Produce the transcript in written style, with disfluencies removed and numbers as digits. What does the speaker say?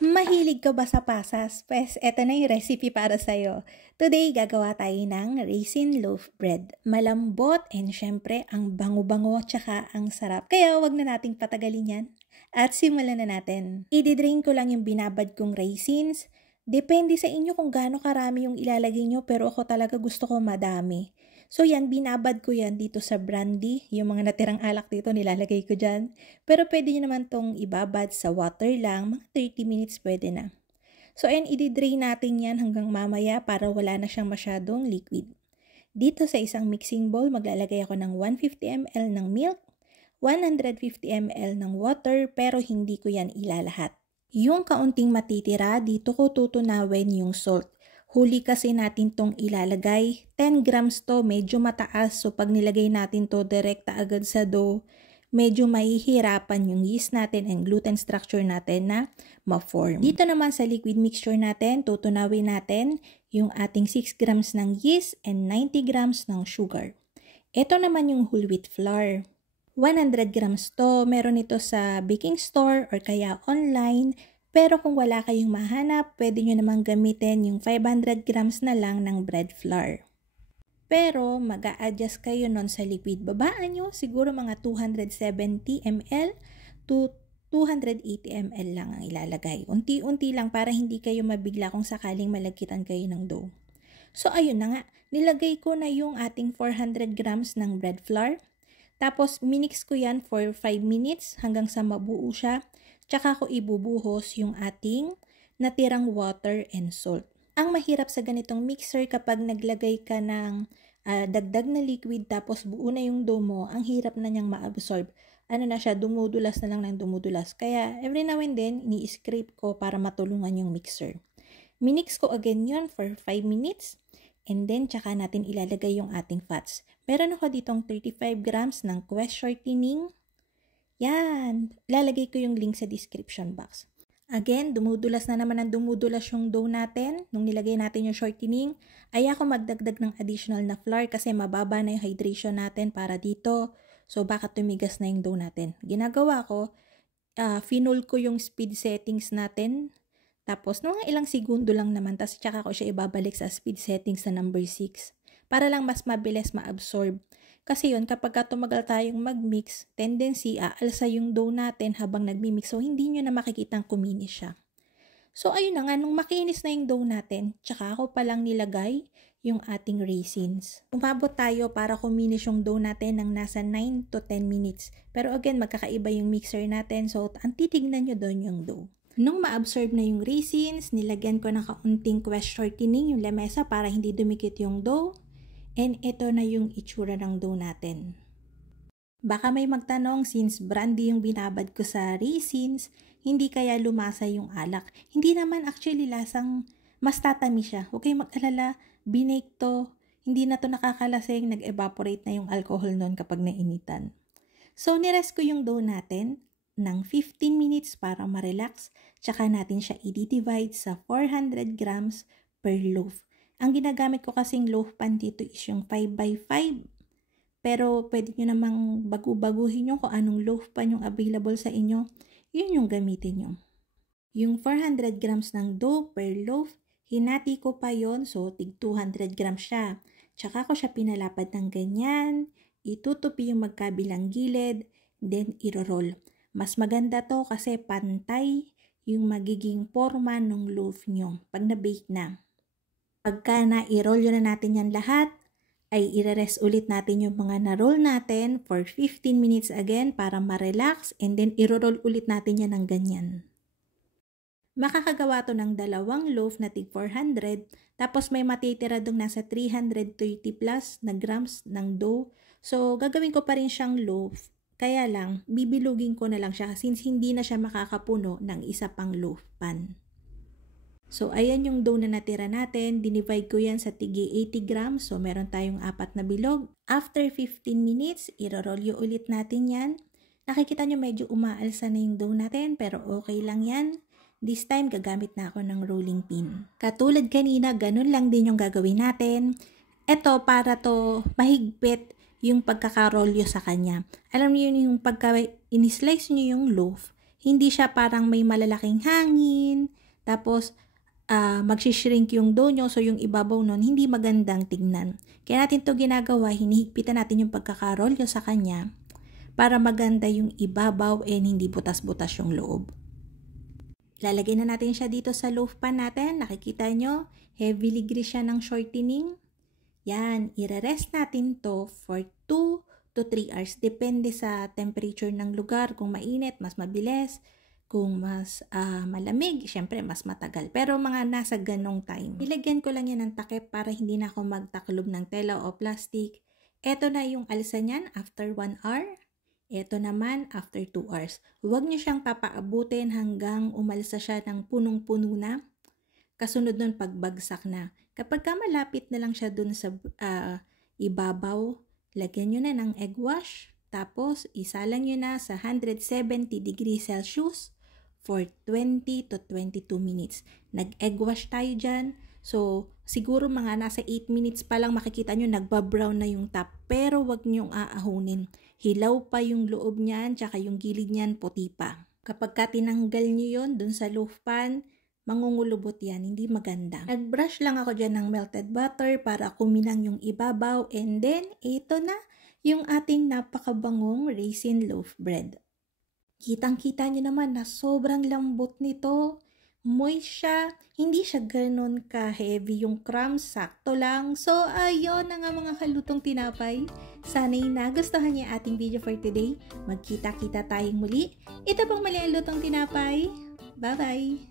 Mahilig ka ba sa pasas? Pues, eto na yung recipe para sa'yo. Today, gagawa tayo ng raisin loaf bread. Malambot and syempre, ang bango-bango tsaka ang sarap. Kaya wag na nating patagalin yan. At simulan na natin. I-drain ko lang yung binabad kong raisins. Depende sa inyo kung gaano karami yung ilalagay nyo, pero ako talaga gusto ko madami. So yan, binabad ko yan dito sa brandy. Yung mga natirang alak dito, nilalagay ko dyan. Pero pwede nyo naman tong ibabad sa water lang. Mga 30 minutes pwede na. So ayan, i-drain natin yan hanggang mamaya para wala na siyang masyadong liquid. Dito sa isang mixing bowl, maglalagay ako ng 150 ml ng milk, 150 ml ng water, pero hindi ko yan ilalahat. Yung kaunting matitira, dito ko tutunawin yung salt. Huli kasi natin tong ilalagay. 10 grams to, medyo mataas. So pag nilagay natin to direkta agad sa dough, medyo mahihirapan yung yeast natin and gluten structure natin na ma-form. Dito naman sa liquid mixture natin, tutunawin natin yung ating 6 grams ng yeast and 90 grams ng sugar. Ito naman yung whole wheat flour. 100 grams to, meron ito sa baking store or kaya online. Pero kung wala kayong mahanap, pwede nyo namang gamitin yung 500 grams na lang ng bread flour. Pero mag-a-adjust kayo nun sa liquid. Babaan nyo, siguro mga 270 ml to 280 ml lang ang ilalagay. Unti-unti lang para hindi kayo mabigla kung sakaling malagkitan kayo ng dough. So ayun na nga, nilagay ko na yung ating 400 grams ng bread flour. Tapos minix ko yan for 5 minutes hanggang sa mabuo siya. Tsaka ko ibubuhos yung ating natirang water and salt. Ang mahirap sa ganitong mixer kapag naglagay ka ng dagdag na liquid tapos buo na yung dough mo, ang hirap na niyang ma-absorb. Ano na siya, dumudulas na lang ng dumudulas. Kaya every now and then, ini-scrape ko para matulungan yung mixer. Minix ko again yun for 5 minutes and then tsaka natin ilalagay yung ating fats. Meron ako ditong 35 grams ng Quest shortening. Yan, lalagay ko yung link sa description box. Again, dumudulas na naman ang dumudulas yung dough natin. Nung nilagay natin yung shortening, ay ako magdagdag ng additional na flour kasi mababa na yung hydration natin para dito. So, baka tumigas na yung dough natin. Ginagawa ko, finol ko yung speed settings natin. Tapos, nung ilang segundo lang naman, tapos tsaka ko siya ibabalik sa speed settings na number 6. Para lang mas mabilis ma-absorb. Kasi yun, kapag tumagal tayong mag-mix, tendency aalsa yung dough natin habang nagmi-mix. So, hindi nyo na makikitang kuminis siya. So, ayun na nga, nung makinis na yung dough natin, tsaka ako palang nilagay yung ating raisins. Umabot tayo para kuminis yung dough natin ng nasa 9 to 10 minutes. Pero again, magkakaiba yung mixer natin. So, ang titignan nyo doon yung dough. Nung ma-absorb na yung raisins, nilagyan ko ng kaunting Quest shortening yung lamesa para hindi dumikit yung dough. And ito na yung itsura ng dough natin. Baka may magtanong, since brandy yung binabad ko sa raisins, hindi kaya lumasa yung alak. Hindi naman actually lasang mas tatamis siya. Huwag kayong mag-alala, binake to, hindi na to nakakalasing, nag-evaporate na yung alcohol nun kapag nainitan. So nirest ko yung dough natin ng 15 minutes para ma-relax, tsaka natin siya i-divide sa 400 grams per loaf. Ang ginagamit ko kasing loaf pan dito is yung 5x5. Pero pwede nyo namang baguhin nyo kung anong loaf pan yung available sa inyo. Yun yung gamitin nyo. Yung 400 grams ng dough per loaf, hinati ko pa yon, so tig 200 grams siya. Tsaka ko siya pinalapad ng ganyan, itutupi yung magkabilang gilid, then iro-roll. Mas maganda to kasi pantay yung magiging forma ng loaf nyo pag na-bake na. Pagka na-i-roll na natin yan lahat, ay i-rest ulit natin yung mga na-roll natin for 15 minutes again para ma-relax and then i-roll ulit natin yan ng ganyan. Makakagawa to ng dalawang loaf na tig 400, tapos may matitira dong nasa 330 plus na grams ng dough. So, gagawin ko pa rin siyang loaf. Kaya lang, bibilugin ko na lang siya since hindi na siya makakapuno ng isa pang loaf pan. So, ayan yung dough na natira natin. Dinivide ko yan sa tigi 80 grams. So, meron tayong 4 na bilog. After 15 minutes, iro-roll ulit natin yan. Nakikita nyo medyo umaalsa na yung dough natin, pero okay lang yan. This time, gagamit na ako ng rolling pin. Katulad kanina, ganun lang din yung gagawin natin. Ito, para to mahigpit yung pagkakarolyo sa kanya. Alam niyo yung pagka in-slice niyo yung loaf, hindi siya parang may malalaking hangin, tapos magsishrink yung dough nyo, so yung ibabaw nun, hindi magandang tignan. Kaya natin to ginagawa, hinihigpitan natin yung pagkakarolyo sa kanya para maganda yung ibabaw and hindi butas-butas yung loob. Lalagay na natin siya dito sa loaf pan natin. Nakikita nyo, heavily grease siya ng shortening. Yan, ire-rest natin to for 2 to 3 hours. Depende sa temperature ng lugar. Kung mainit, mas mabilis. Kung mas malamig, syempre mas matagal. Pero mga nasa ganong time. Ilagyan ko lang yan ng takip para hindi na ako magtaklob ng tela o plastic. Ito na yung alsa niyan after 1 hour. Ito naman after 2 hours. Huwag niyo siyang papaabutin hanggang umalsa siya ng punong-puno na. Kasunod nun pagbagsak na. Kapag malapit na lang siya dun sa ibabaw, lagyan nyo na ng egg wash. Tapos isalang nyo na sa 170 degrees Celsius for 20 to 22 minutes. Nag-egg wash tayo dyan. So, siguro mga nasa 8 minutes pa lang makikita nyo nagbabrown na yung top. Pero wag nyong aahunin. Hilaw pa yung loob niyan, tsaka yung gilid niyan puti pa. Kapag tinanggal nyo yun dun sa loaf pan, mangungulubot yan, hindi maganda. Nag-brush lang ako dyan ng melted butter para kuminang yung ibabaw. And then, ito na yung ating napakabangong raisin loaf bread. Kitang-kita nyo naman na sobrang lambot nito. Moist siya. Hindi siya ganun ka-heavy yung crumbs. Sakto lang. So, ayun na nga mga kalutong tinapay. Sana'y nagustuhan niyo ating video for today. Magkita-kita tayong muli. Ito pang mali ang lutong tinapay. Bye-bye!